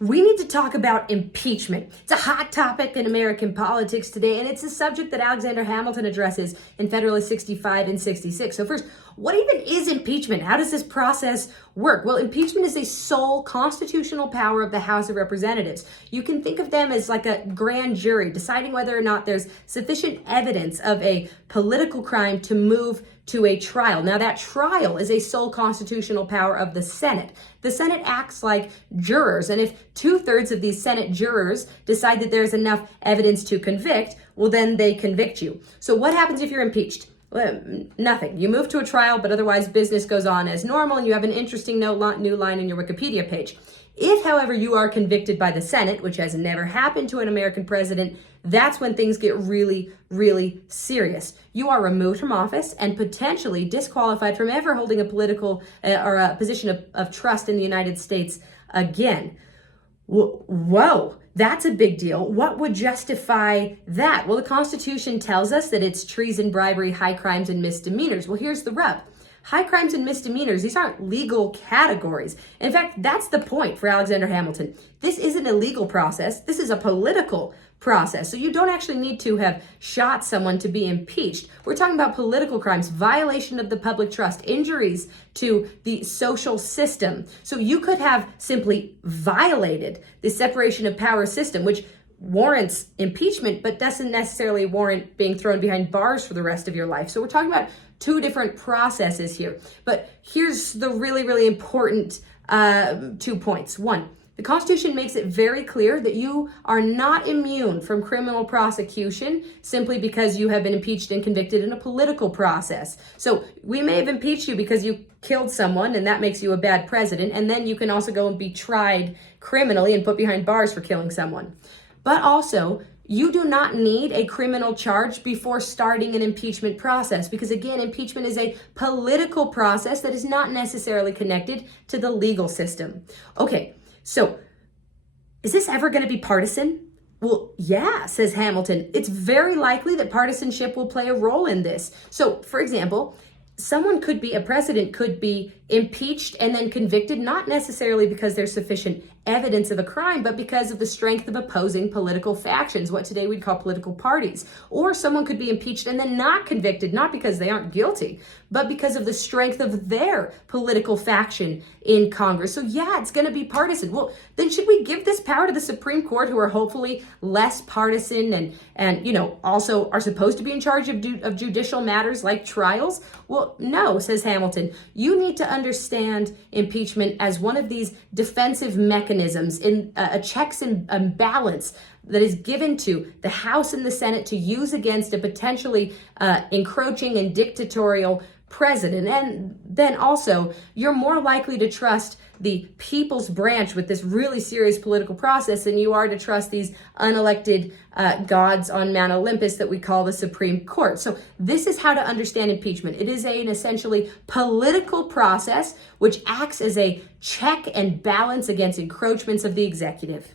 We need to talk about impeachment. It's a hot topic in American politics today, and it's a subject that Alexander Hamilton addresses in Federalist 65 and 66. So first, what even is impeachment? How does this process work? Well, impeachment is a sole constitutional power of the House of Representatives. You can think of them as like a grand jury deciding whether or not there's sufficient evidence of a political crime to move to a trial. Now, that trial is a sole constitutional power of the Senate. The Senate acts like jurors, and if 2/3 of these Senate jurors decide that there's enough evidence to convict, well, then they convict you. So what happens if you're impeached? Well, nothing. You move to a trial, but otherwise business goes on as normal, and you have an interesting new line in your Wikipedia page. If, however, you are convicted by the Senate, which has never happened to an American president, that's when things get really, really serious. You are removed from office and potentially disqualified from ever holding a political or a position of trust in the United States again. Whoa, that's a big deal. What would justify that? Well, the Constitution tells us that it's treason, bribery, high crimes, and misdemeanors. Well, here's the rub. High crimes and misdemeanors, these aren't legal categories. In fact, that's the point for Alexander Hamilton. This isn't a legal process. This is a political process. So you don't actually need to have shot someone to be impeached. We're talking about political crimes, violation of the public trust, injuries to the social system. So you could have simply violated the separation of power system, which warrants impeachment, but doesn't necessarily warrant being thrown behind bars for the rest of your life. So we're talking about two different processes here. But here's the really, really important 2 points. One, the Constitution makes it very clear that you are not immune from criminal prosecution simply because you have been impeached and convicted in a political process. So we may have impeached you because you killed someone and that makes you a bad president, and then you can also go and be tried criminally and put behind bars for killing someone. But also, you do not need a criminal charge before starting an impeachment process because, again, impeachment is a political process that is not necessarily connected to the legal system. Okay, so is this ever going to be partisan? Well, yeah, says Hamilton. It's very likely that partisanship will play a role in this. So, for example, a president could be impeached and then convicted, not necessarily because there's sufficient evidence of a crime, but because of the strength of opposing political factions, what today we'd call political parties. Or someone could be impeached and then not convicted, not because they aren't guilty, but because of the strength of their political faction in Congress. So yeah, it's going to be partisan. Well, then should we give this power to the Supreme Court, who are hopefully less partisan and also are supposed to be in charge of judicial matters like trials? Well, no, says Hamilton. You need to understand impeachment as one of these defensive mechanisms in a checks and balance that is given to the House and the Senate to use against a potentially encroaching and dictatorial president. And then also, you're more likely to trust the people's branch with this really serious political process than you are to trust these unelected gods on Mount Olympus that we call the Supreme Court. So this is how to understand impeachment. It is an essentially political process which acts as a check and balance against encroachments of the executive.